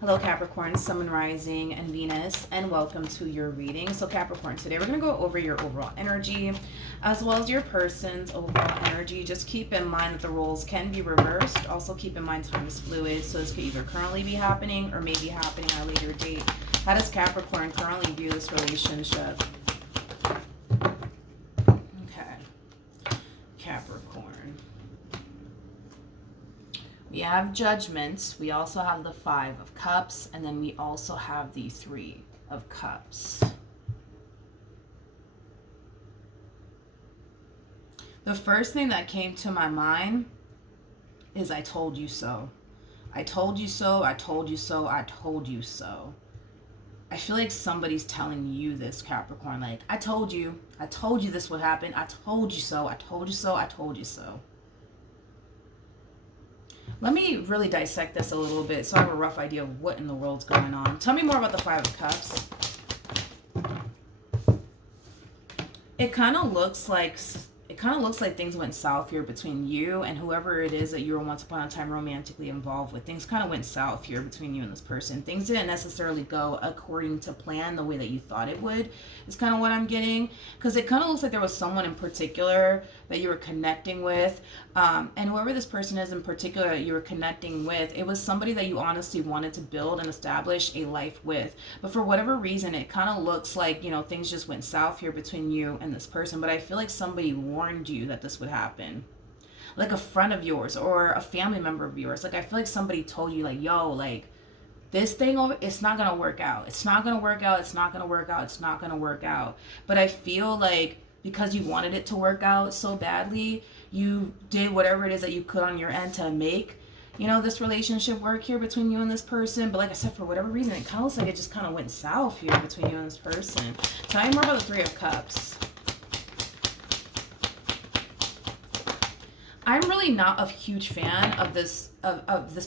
Hello Capricorn, Sun, Moon, Rising, and Venus, and welcome to your reading. So Capricorn, today we're going to go over your overall energy as well as your person's overall energy. Just keep in mind that the roles can be reversed. Also keep in mind time is fluid, so this could either currently be happening or may be happening at a later date. How does Capricorn currently view this relationship? Okay, Capricorn. We have Judgment, we also have the Five of Cups, and then we also have the Three of Cups. The first thing that came to my mind is I told you so. I told you so, I told you so, I told you so. I feel like somebody's telling you this, Capricorn. Like, I told you this would happen. I told you so, I told you so, I told you so. Let me really dissect this a little bit so I have a rough idea of what in the world's going on. Tell me more about the Five of Cups. It kind of looks like things went south here between you and whoever it is that you were once upon a time romantically involved with. Things kind of went south here between you and this person. Things didn't necessarily go according to plan the way that you thought it would, is kind of what I'm getting. Because it kind of looks like there was someone in particular that you were connecting with. And whoever this person is in particular that you were connecting with, it was somebody that you honestly wanted to build and establish a life with. But for whatever reason, it kind of looks like, you know, things just went south here between you and this person. But I feel like somebody warned you that this would happen. Like a friend of yours or a family member of yours. Like, I feel like somebody told you, like, yo, like, this thing over, it's not going to work out. It's not going to work out. It's not going to work out. It's not going to work out. But I feel like because you wanted it to work out so badly, you did whatever it is that you could on your end to make, you know, this relationship work here between you and this person. But like I said, for whatever reason, it kind of looks like it just kind of went south here between you and this person. Tell me more about the Three of Cups. I'm really not a huge fan of this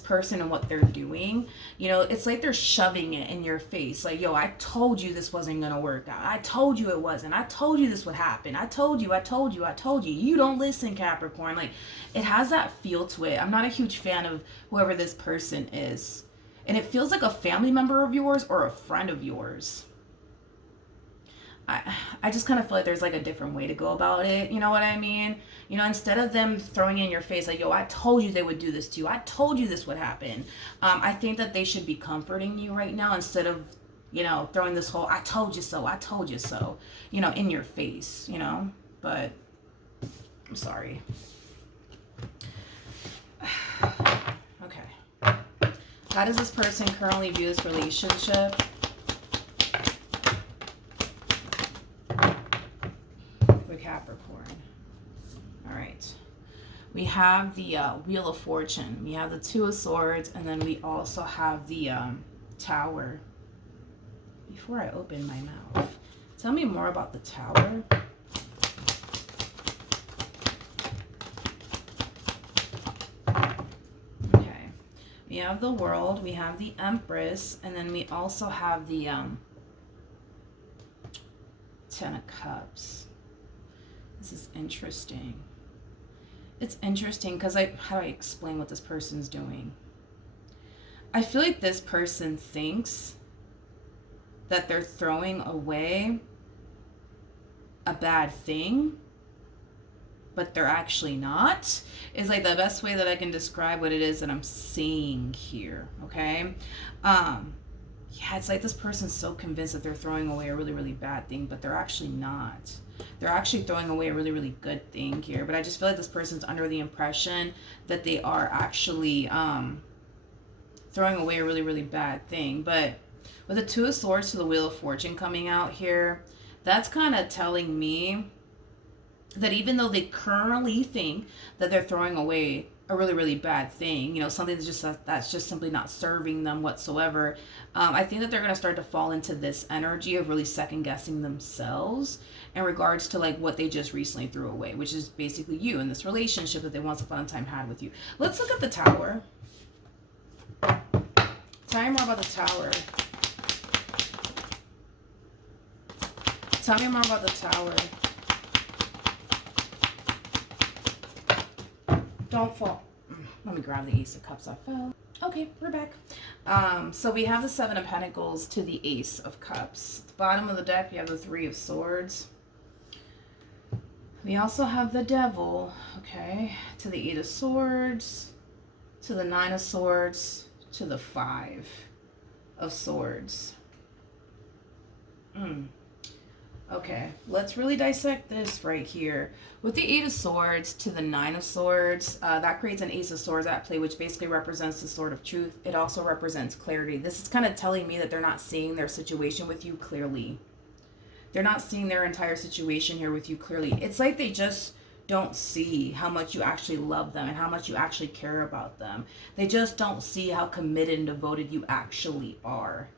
person and what they're doing. You know, it's like they're shoving it in your face. Like, yo, I told you this wasn't going to work out. I told you it wasn't. I told you this would happen. I told you. You don't listen, Capricorn. Like, it has that feel to it. I'm not a huge fan of whoever this person is. And it feels like a family member of yours or a friend of yours. I just kind of feel like there's like a different way to go about it. You know what I mean? You know, instead of them throwing in your face like, yo, I told you they would do this to you. I told you this would happen. I think that they should be comforting you right now instead of, you know, throwing this whole, I told you so, you know, in your face, you know? But I'm sorry. Okay. How does this person currently view this relationship? Capricorn. All right. We have the Wheel of Fortune. We have the Two of Swords, and then we also have the Tower. Before I open my mouth, tell me more about the Tower. Okay. We have the World. We have the Empress, and then we also have the Ten of Cups. This is interesting. It's interesting because how do I explain what this person's doing? I feel like this person thinks that they're throwing away a bad thing, but they're actually not. Is like the best way that I can describe what it is that I'm seeing here, okay? Yeah, it's like this person's so convinced that they're throwing away a really, really bad thing, but they're actually not. They're actually throwing away a really, really good thing here. But I just feel like this person's under the impression that they are actually throwing away a really, really bad thing. But with the Two of Swords to the Wheel of Fortune coming out here, that's kind of telling me that even though they currently think that they're throwing away a really, really bad thing, you know, something that's just simply not serving them whatsoever, I think that they're going to start to fall into this energy of really second guessing themselves in regards to like what they just recently threw away, which is basically you and this relationship that they once upon a time had with you. Let's look at the Tower. Tell me more about the Tower. Tell me more about the Tower. Don't fall. Let me grab the Ace of Cups. I fell. Okay, we're back. So we have the Seven of Pentacles to the Ace of Cups. At the bottom of the deck, we have the Three of Swords. We also have the Devil, okay, to the Eight of Swords, to the Nine of Swords, to the Five of Swords. Okay, let's really dissect this right here. With the Eight of Swords to the Nine of Swords, that creates an Ace of Swords at play, which basically represents the Sword of Truth. It also represents clarity. This is kind of telling me that they're not seeing their situation with you clearly. They're not seeing their entire situation here with you clearly. It's like they just don't see how much you actually love them and how much you actually care about them. They just don't see how committed and devoted you actually are.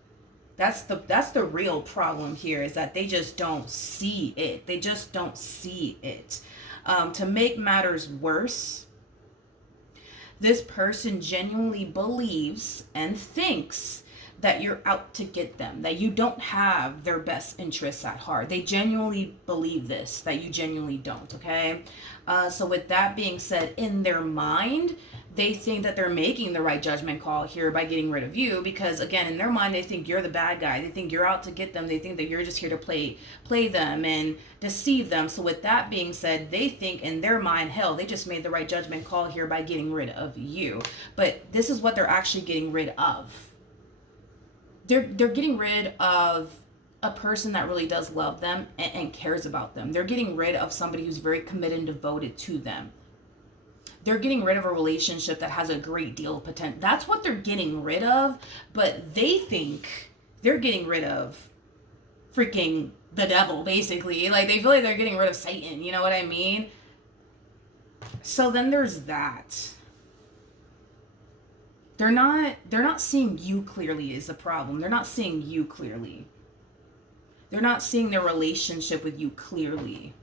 That's the real problem here, is that they just don't see it. They just don't see it. To make matters worse, this person genuinely believes and thinks that you're out to get them, that you don't have their best interests at heart. They genuinely believe this, that you genuinely don't, okay? So with that being said, in their mind, they think that they're making the right judgment call here by getting rid of you, because again, in their mind, they think you're the bad guy. They think you're out to get them. They think that you're just here to play them and deceive them. So with that being said, they think in their mind, hell, they just made the right judgment call here by getting rid of you. But this is what they're actually getting rid of. They're getting rid of a person that really does love them and cares about them. They're getting rid of somebody who's very committed and devoted to them. They're getting rid of a relationship that has a great deal of potential. That's what they're getting rid of, but they think they're getting rid of freaking the devil, basically. Like, they feel like they're getting rid of Satan, you know what I mean? So then there's that. They're not seeing you clearly is the problem. They're not seeing you clearly. They're not seeing their relationship with you clearly.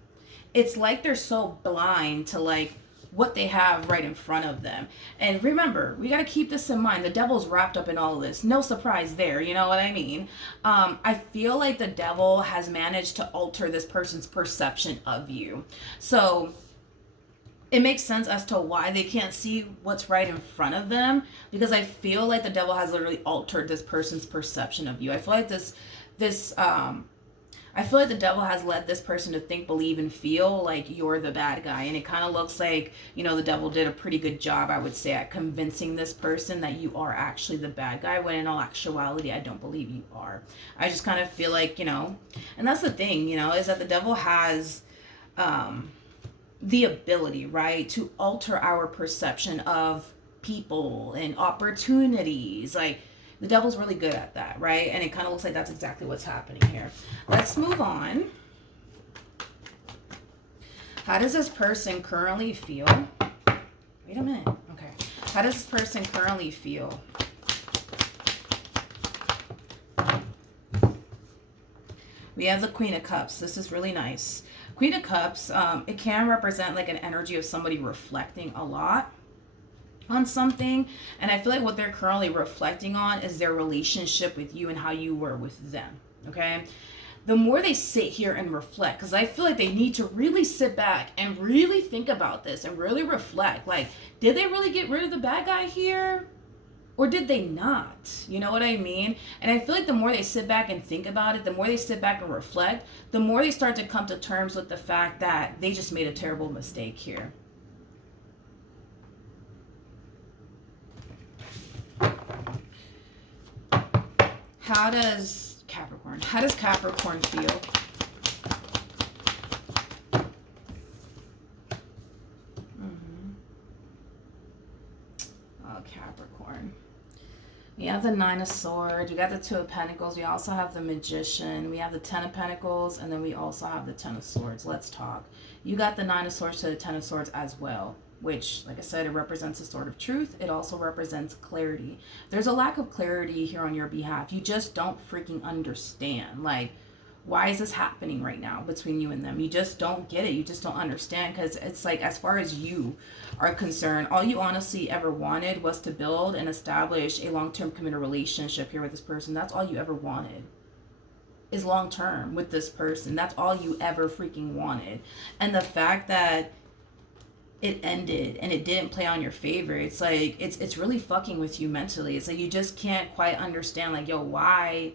It's like they're so blind to, like, what they have right in front of them. And remember, we got to keep this in mind. The devil's wrapped up in all of this. No surprise there, you know what I mean? I feel like the devil has managed to alter this person's perception of you. So it makes sense as to why they can't see what's right in front of them, because I feel like the devil has literally altered this person's perception of you. I feel like I feel like the devil has led this person to think, believe, and feel like you're the bad guy. And it kind of looks like, you know, the devil did a pretty good job, I would say, at convincing this person that you are actually the bad guy, when in all actuality, I don't believe you are. I just kind of feel like, you know, and that's the thing, you know, is that the devil has the ability, right, to alter our perception of people and opportunities. Like, the devil's really good at that, right? And it kind of looks like that's exactly what's happening here. Let's move on. How does this person currently feel? Wait a minute. Okay. How does this person currently feel? We have the Queen of Cups. This is really nice. Queen of Cups, it can represent like an energy of somebody reflecting a lot on something, and I feel like what they're currently reflecting on is their relationship with you and how you were with them, okay? The more they sit here and reflect, because I feel like they need to really sit back and really think about this and really reflect, like, did they really get rid of the bad guy here? Or did they not? You know what I mean? And I feel like the more they sit back and think about it, the more they sit back and reflect, the more they start to come to terms with the fact that they just made a terrible mistake here. How does Capricorn feel? Oh, Capricorn. We have the Nine of Swords. We got the Two of Pentacles. We also have the Magician. We have the Ten of Pentacles. And then we also have the Ten of Swords. Let's talk. You got the Nine of Swords to the Ten of Swords as well, which, like I said, it represents a Sword of Truth. It also represents clarity. There's a lack of clarity here on your behalf. You just don't freaking understand. Like, why is this happening right now between you and them? You just don't get it. You just don't understand, because it's like, as far as you are concerned, all you honestly ever wanted was to build and establish a long-term committed relationship here with this person. That's all you ever wanted, is long-term with this person. That's all you ever freaking wanted. And the fact that it ended and it didn't play on your favor. It's like it's really fucking with you mentally. It's like you just can't quite understand, like, yo, why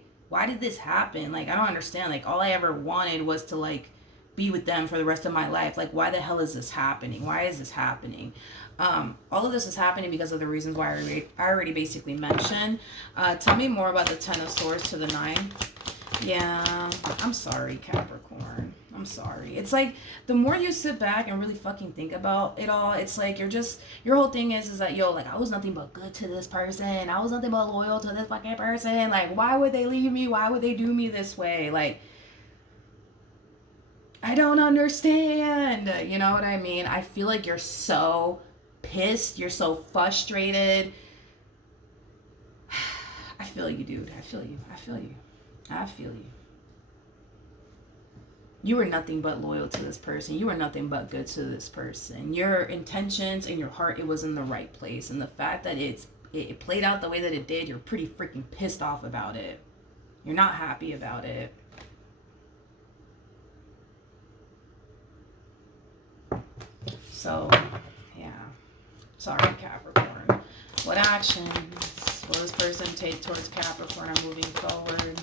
did this happen? Like, I don't understand. Like, all I ever wanted was to, like, be with them for the rest of my life. Like, why the hell is this happening? Why is this happening? All of this is happening because of the reasons why I already basically mentioned. Tell me more about the Ten of Swords to the Nine. Yeah, I'm sorry, Capricorn. I'm sorry. It's like the more you sit back and really fucking think about it all, it's like your whole thing is that, yo, like, I was nothing but good to this person. I was nothing but loyal to this fucking person. Like, why would they leave me? Why would they do me this way? Like, I don't understand. You know what I mean? I feel like you're so pissed. You're so frustrated. I feel you, dude. I feel you. I feel you. I feel you. You were nothing but loyal to this person. You were nothing but good to this person. Your intentions and your heart, it was in the right place. And the fact that it played out the way that it did, you're pretty freaking pissed off about it. You're not happy about it. So, yeah. Sorry, Capricorn. What actions will this person take towards Capricorn or moving forward?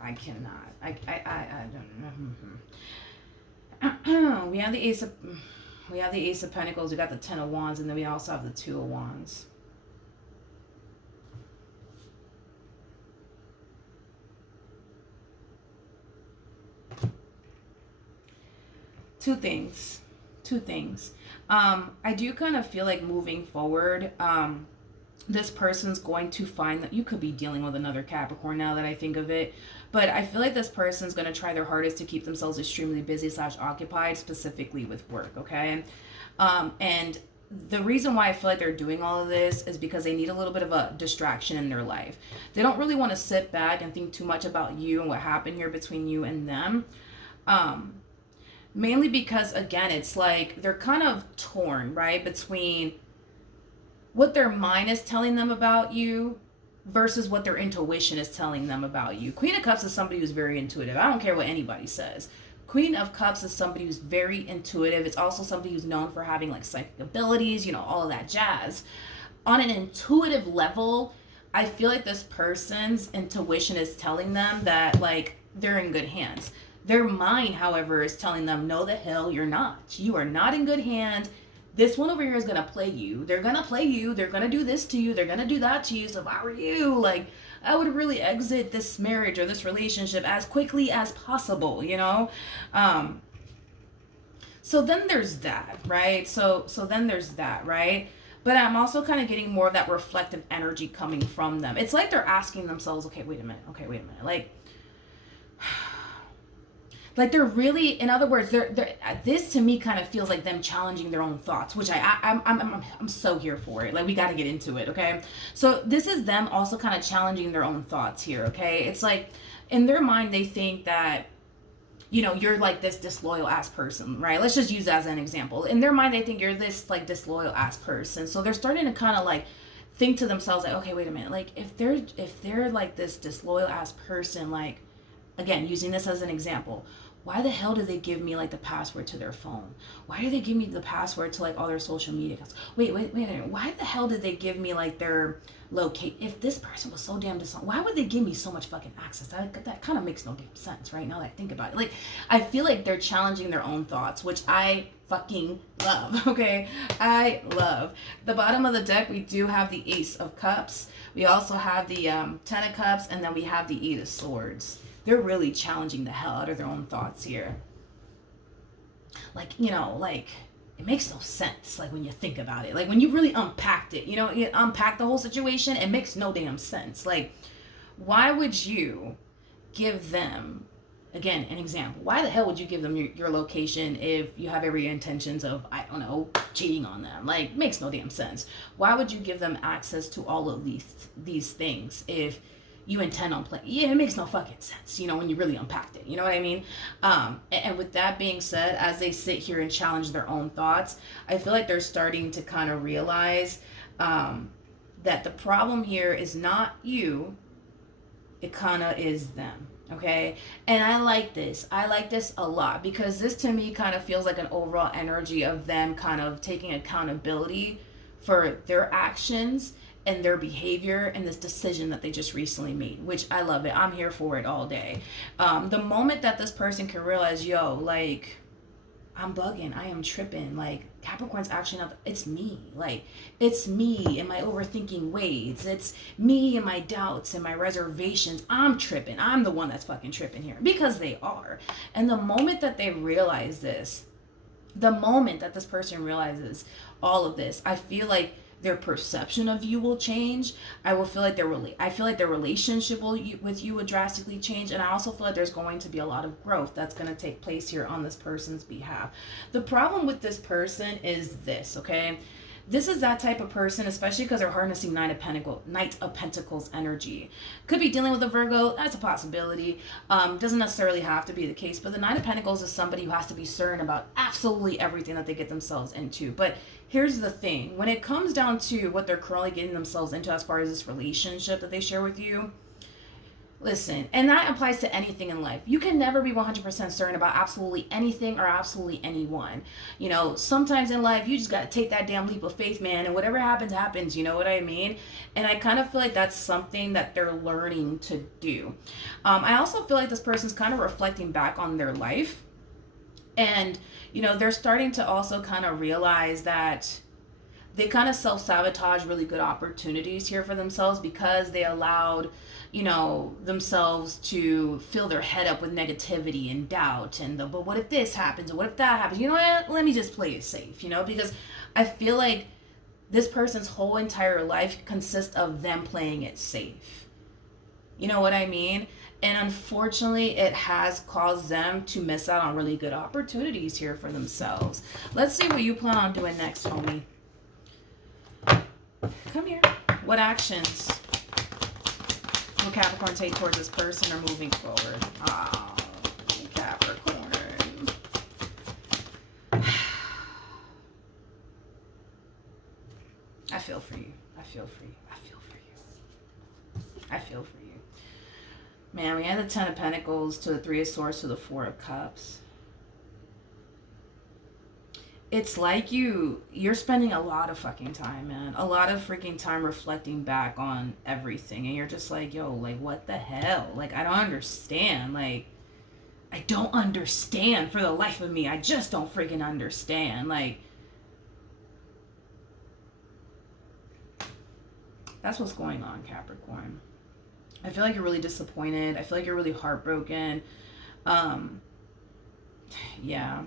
I cannot. I don't know. We have the Ace of Pentacles. We got the Ten of Wands, and then we also have the Two of Wands. Two things. I do kind of feel like moving forward, this person's going to find that you could be dealing with another Capricorn now that I think of it. But I feel like this person's going to try their hardest to keep themselves extremely busy / occupied, specifically with work, okay? And the reason why I feel like they're doing all of this is because they need a little bit of a distraction in their life. They don't really want to sit back and think too much about you and what happened here between you and them. Mainly because, again, it's like they're kind of torn, right? Between what their mind is telling them about you versus what their intuition is telling them about you. Queen of Cups is somebody who's very intuitive. I don't care what anybody says. Queen of Cups is somebody who's very intuitive. It's also somebody who's known for having, like, psychic abilities, you know, all of that jazz. On an intuitive level, I feel like this person's intuition is telling them that, like, they're in good hands. Their mind, however, is telling them, no, the hell you're not. You are not in good hands. This one over here is going to play you. They're going to play you. They're going to do this to you. They're going to do that to you. So if I were you, like, I would really exit this marriage or this relationship as quickly as possible, you know? So then there's that, right? So then there's that, right? But I'm also kind of getting more of that reflective energy coming from them. It's like they're asking themselves, okay, wait a minute. Like they're really, in other words, they're this to me kind of feels like them challenging their own thoughts, which I'm so here for it. Like, we got to get into it, okay? So this is them also kind of challenging their own thoughts here, okay? It's like in their mind they think that, you know, you're like this disloyal ass person, right? Let's just use that as an example. In their mind they think you're this like disloyal ass person. So they're starting to kind of like think to themselves like, okay, wait a minute, like if they're like this disloyal ass person, like, again, using this as an example, why the hell do they give me like the password to their phone? Why do they give me the password to like all their social media accounts? Wait a minute. Why the hell did they give me like their locate? If this person was so damn disloyal, why would they give me so much fucking access? That kind of makes no damn sense, right? Now that I think about it. Like, I feel like they're challenging their own thoughts, which I fucking love, okay? I love. The bottom of the deck, we do have the Ace of Cups. We also have the Ten of Cups, and then we have the Eight of Swords. They're really challenging the hell out of their own thoughts here. Like, you know, like, it makes no sense, like, when you think about it. Like, when you really unpacked it, you know, you unpack the whole situation, it makes no damn sense. Like, why would you give them, again, an example, why the hell would you give them your location if you have every intentions of, I don't know, cheating on them? Like, makes no damn sense. Why would you give them access to all of these things if you intend on playing? Yeah, it makes no fucking sense, you know, when you really unpacked it, you know what I mean? And with that being said, as they sit here and challenge their own thoughts, I feel like they're starting to kind of realize that the problem here is not you, it kind of is them. Okay. And I like this. I like this a lot because this to me kind of feels like an overall energy of them kind of taking accountability for their actions and their behavior and this decision that they just recently made, which I love it. I'm here for it all day. The moment that this person can realize, yo, like, I'm bugging. I am tripping. Like, Capricorn's actually not, it's me. Like, it's me and my overthinking ways. It's me and my doubts and my reservations. I'm tripping. I'm the one that's fucking tripping here because they are. And the moment that they realize this, the moment that this person realizes all of this, I feel like their perception of you will change. I feel like their relationship with you will drastically change, and I also feel like there's going to be a lot of growth that's going to take place here on this person's behalf. The problem with this person is this, okay? This is that type of person, especially because they're harnessing Knight of Pentacles energy. Could be dealing with a Virgo. That's a possibility. Doesn't necessarily have to be the case. But the Knight of Pentacles is somebody who has to be certain about absolutely everything that they get themselves into. But here's the thing. When it comes down to what they're currently getting themselves into as far as this relationship that they share with you, listen, and that applies to anything in life. You can never be 100% certain about absolutely anything or absolutely anyone. You know, sometimes in life, you just got to take that damn leap of faith, man, and whatever happens, happens. You know what I mean? And I kind of feel like that's something that they're learning to do. I also feel like this person's kind of reflecting back on their life. And, you know, they're starting to also kind of realize that they kind of self-sabotage really good opportunities here for themselves because they allowed, you know, themselves to fill their head up with negativity and doubt and but what if this happens and what if that happens? You know what? Let me just play it safe, you know, because I feel like this person's whole entire life consists of them playing it safe. You know what I mean? And unfortunately, it has caused them to miss out on really good opportunities here for themselves. Let's see what you plan on doing next, homie. Come here. What actions will Capricorn take towards this person or moving forward? Oh, Capricorn. I feel for you. I feel for you. I feel for you. I feel for you. Man, we had the Ten of Pentacles to the Three of Swords to the Four of Cups. It's like you're spending a lot of fucking time, man. A lot of freaking time reflecting back on everything. And you're just like, yo, like, what the hell? Like, I don't understand. Like, I don't understand for the life of me. I just don't freaking understand. Like, that's what's going on, Capricorn. I feel like you're really disappointed. I feel like you're really heartbroken. Yeah.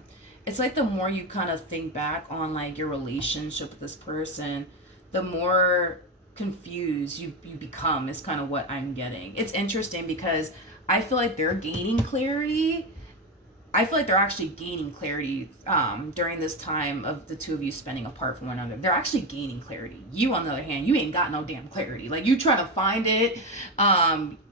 It's like the more you kind of think back on like your relationship with this person, the more confused you become is kind of what I'm getting. It's interesting because I feel like they're gaining clarity. I feel like they're actually gaining clarity during this time of the two of you spending apart from one another. They're actually gaining clarity. You, on the other hand, you ain't got no damn clarity. Like, you trying to find it.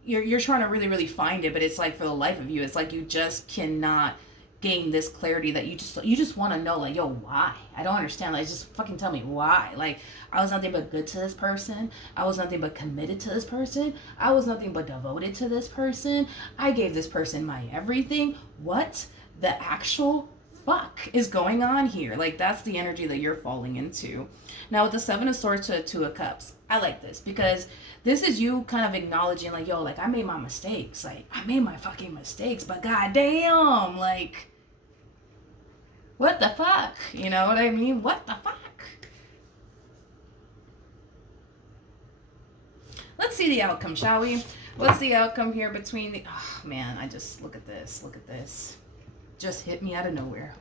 You're trying to really, really find it, but it's like for the life of you, it's like you just cannot gain this clarity that you just want to know, like, yo, why? I don't understand. Like, just fucking tell me why. Like, I was nothing but good to this person. I was nothing but committed to this person. I was nothing but devoted to this person. I gave this person my everything. What the actual fuck is going on here? Like, that's the energy that you're falling into. Now, with the Seven of Swords to the Two of Cups, I like this because this is you kind of acknowledging, like, yo, like, I made my mistakes. Like, I made my fucking mistakes, but goddamn, like, what the fuck? You know what I mean? What the fuck? Let's see the outcome, shall we? What's the outcome here between the... Oh, man, I just... Look at this. Look at this. Just hit me out of nowhere.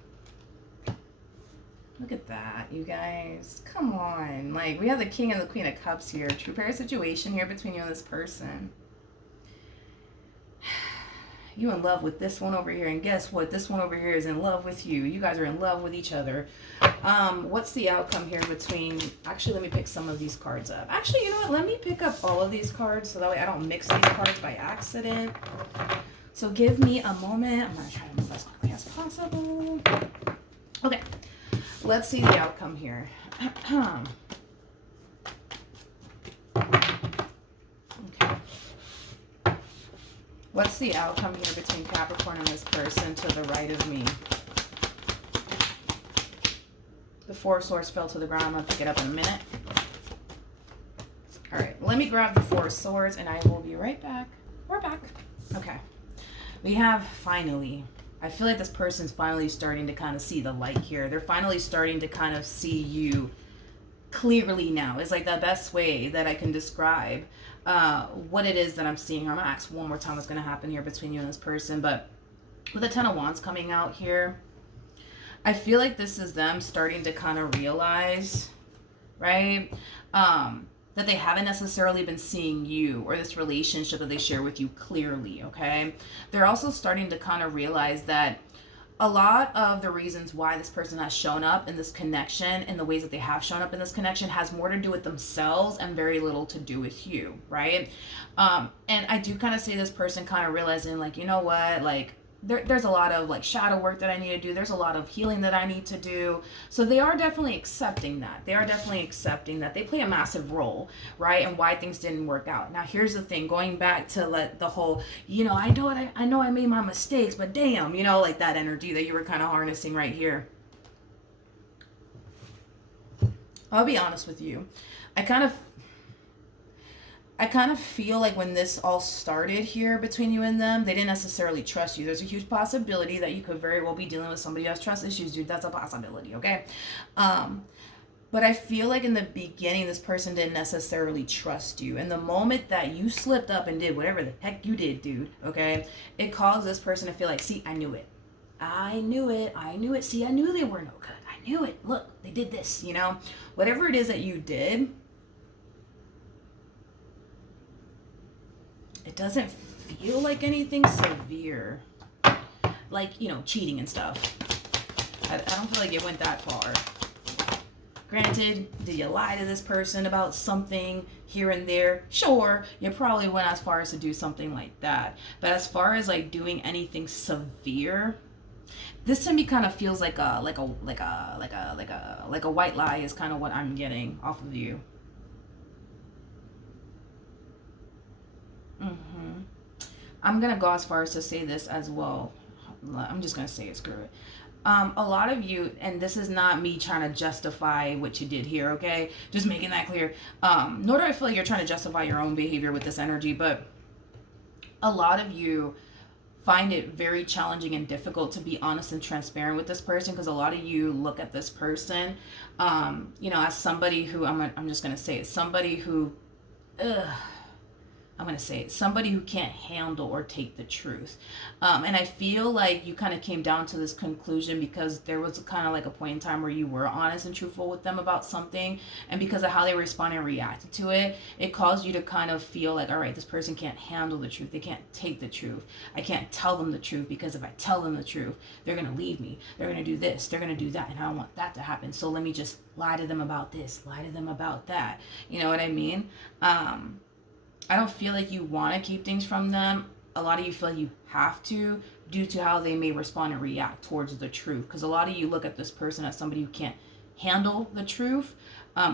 Look at that, you guys. Come on. Like, we have the King and the Queen of Cups here. True pair situation here between you and this person. You in love with this one over here, and guess what? This one over here is in love with you. You guys are in love with each other. What's the outcome here between... Actually, let me pick some of these cards up. Actually, you know what? Let me pick up all of these cards so that way I don't mix these cards by accident. So give me a moment. I'm going to try to move as quickly as possible. Okay. Let's see the outcome here. Okay. What's the outcome here between Capricorn and this person to the right of me? The Four of Swords fell to the ground. I'm going to pick it up in a minute. All right, let me grab the Four of Swords and I will be right back. We're back. Okay. We have finally, I feel like this person's finally starting to kind of see the light here. They're finally starting to kind of see you clearly now. It's like the best way that I can describe what it is that I'm seeing. I'm going to ask one more time what's going to happen here between you and this person. But with the Ten of Wands coming out here, I feel like this is them starting to kind of realize, right, that they haven't necessarily been seeing you or this relationship that they share with you clearly, okay? They're also starting to kind of realize that a lot of the reasons why this person has shown up in this connection and the ways that they have shown up in this connection has more to do with themselves and very little to do with you, right? And I do kind of see this person kind of realizing, like, you know what, like, there's a lot of like shadow work that I need to do. There's a lot of healing that I need to do. So they are definitely accepting that. They are definitely accepting that they play a massive role, right? And why things didn't work out. Now, here's the thing, going back to the whole, you know, I know I made my mistakes, but damn, you know, like that energy that you were kind of harnessing right here. I'll be honest with you. I kind of feel like when this all started here between you and them, they didn't necessarily trust you. There's a huge possibility that you could very well be dealing with somebody who has trust issues, dude. That's a possibility, okay? But I feel like in the beginning, this person didn't necessarily trust you. And the moment that you slipped up and did whatever the heck you did, dude, okay, it caused this person to feel like, see, I knew it. I knew it. See, I knew they were no good. I knew it. Look, they did this, you know? Whatever it is that you did, it doesn't feel like anything severe, like, you know, cheating and stuff. I don't feel like it went that far. Granted, did you lie to this person about something here and there? Sure, you probably went as far as to do something like that. But as far as like doing anything severe, this to me kind of feels like a white lie is kind of what I'm getting off of you. I'm going to go as far as to say this as well. I'm just going to say it, screw it. A lot of you, and this is not me trying to justify what you did here, okay? Just making that clear. Nor do I feel like you're trying to justify your own behavior with this energy, but a lot of you find it very challenging and difficult to be honest and transparent with this person, because a lot of you look at this person, you know, as somebody who, I'm just going to say it, somebody who, somebody who can't handle or take the truth. And I feel like you kind of came down to this conclusion because there was kind of like a point in time where you were honest and truthful with them about something. And because of how they responded and reacted to it, it caused you to kind of feel like, all right, this person can't handle the truth. They can't take the truth. I can't tell them the truth, because if I tell them the truth, they're going to leave me. They're going to do this. They're going to do that. And I don't want that to happen. So let me just lie to them about this, lie to them about that. You know what I mean? I don't feel like you want to keep things from them. A lot of you feel like you have to, due to how they may respond and react towards the truth. Because a lot of you look at this person as somebody who can't handle the truth,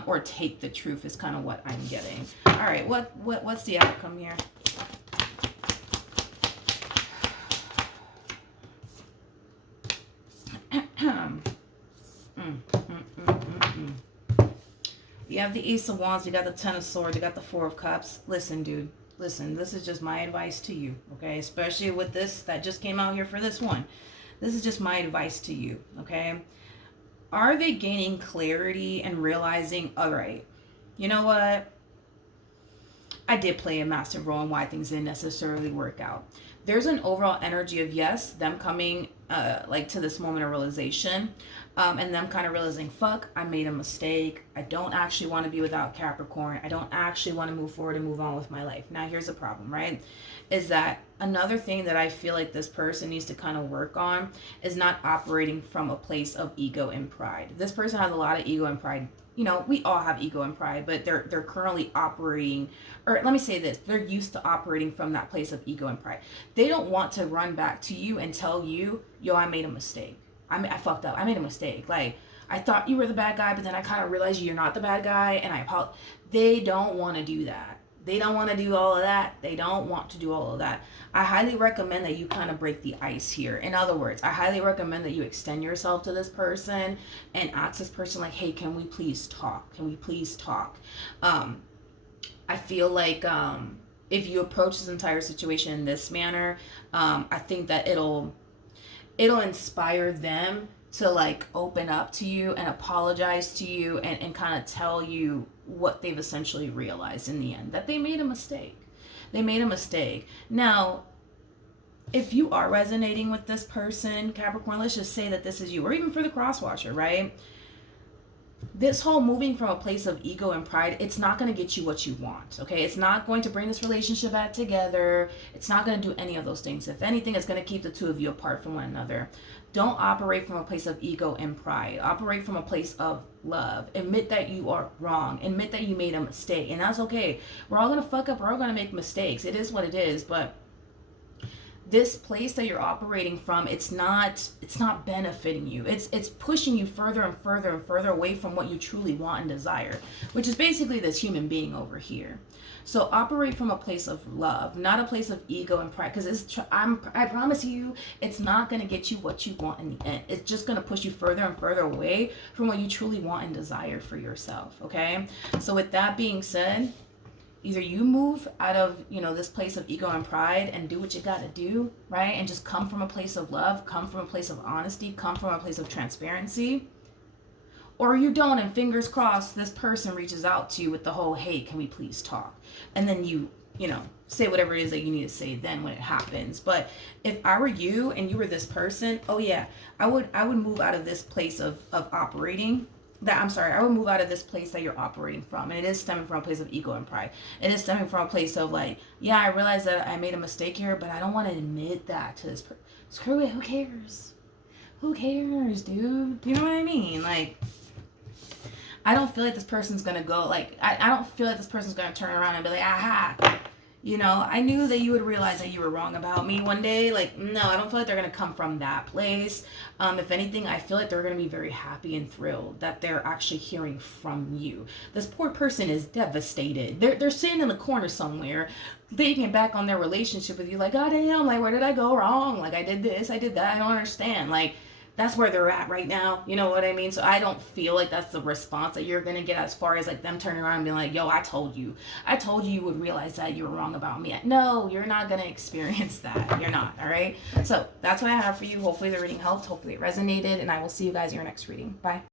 or take the truth is kind of what I'm getting. All right, what's the outcome here? You have the Ace of Wands, you got the Ten of Swords, you got the Four of Cups. Listen, dude. Listen, this is just my advice to you, okay? Especially with this that just came out here for this one. This is just my advice to you, okay? Are they gaining clarity and realizing, all right, you know what? I did play a massive role in why things didn't necessarily work out. There's an overall energy of, yes, them coming like to this moment of realization, and them kind of realizing, fuck, I made a mistake. I don't actually want to be without Capricorn. I don't actually want to move forward and move on with my life. Now, here's the problem, right? Is that another thing that I feel like this person needs to kind of work on is not operating from a place of ego and pride. This person has a lot of ego and pride. You know, we all have ego and pride, but they're currently operating, or let me say this, they're used to operating from that place of ego and pride. They don't want to run back to you and tell you, yo, I made a mistake. I fucked up. I made a mistake. Like, I thought you were the bad guy, but then I kind of realized you're not the bad guy, and I apologize. They don't want to do that. They don't want to do all of that. They don't want to do all of that. I highly recommend that you kind of break the ice here. In other words, I highly recommend that you extend yourself to this person and ask this person, like, hey, can we please talk? Can we please talk? I feel like if you approach this entire situation in this manner, I think that it'll inspire them to like open up to you and apologize to you and kind of tell you what they've essentially realized in the end, that they made a mistake. They made a mistake. Now, if you are resonating with this person, Capricorn, let's just say that this is you, or even for the cross watcher, right? This whole moving from a place of ego and pride, it's not going to get you what you want, okay? It's not going to bring this relationship back together. It's not going to do any of those things. If anything, it's going to keep the two of you apart from one another. Don't operate from a place of ego and pride. Operate from a place of love. Admit that you are wrong. Admit that you made a mistake, and that's okay. We're all going to fuck up. We're all going to make mistakes. It is what it is, but this place that you're operating from, it's not benefiting you. It's pushing you further and further and further away from what you truly want and desire, which is basically this human being over here. So operate from a place of love, not a place of ego and pride, because I promise you, it's not going to get you what you want in the end. It's just going to push you further and further away from what you truly want and desire for yourself, okay? So with that being said, either you move out of, this place of ego and pride and do what you got to do, right? And just come from a place of love, come from a place of honesty, come from a place of transparency. Or you don't, and fingers crossed, this person reaches out to you with the whole, hey, can we please talk? And then you say whatever it is that you need to say then when it happens. But if I were you and you were this person, oh yeah, I would move out of this place of operating. I would move out of this place that you're operating from. And it is stemming from a place of ego and pride. It is stemming from a place of like, yeah, I realize that I made a mistake here, but I don't want to admit that to this person. Screw it, who cares? Who cares, dude? You know what I mean? Like, I don't feel like this person's going to go, like, I don't feel like this person's going to turn around and be like, aha, I knew that you would realize that you were wrong about me one day. Like, no, I don't feel like they're going to come from that place. If anything, I feel like they're going to be very happy and thrilled that they're actually hearing from you. This poor person is devastated. They're sitting in the corner somewhere, thinking back on their relationship with you, like, oh, damn, like, where did I go wrong? Like, I did this, I did that, I don't understand. Like, that's where they're at right now. You know what I mean? So I don't feel like that's the response that you're going to get as far as like them turning around and being like, yo, I told you you would realize that you were wrong about me. No, you're not going to experience that. You're not. All right. So that's what I have for you. Hopefully the reading helped. Hopefully it resonated, and I will see you guys in your next reading. Bye.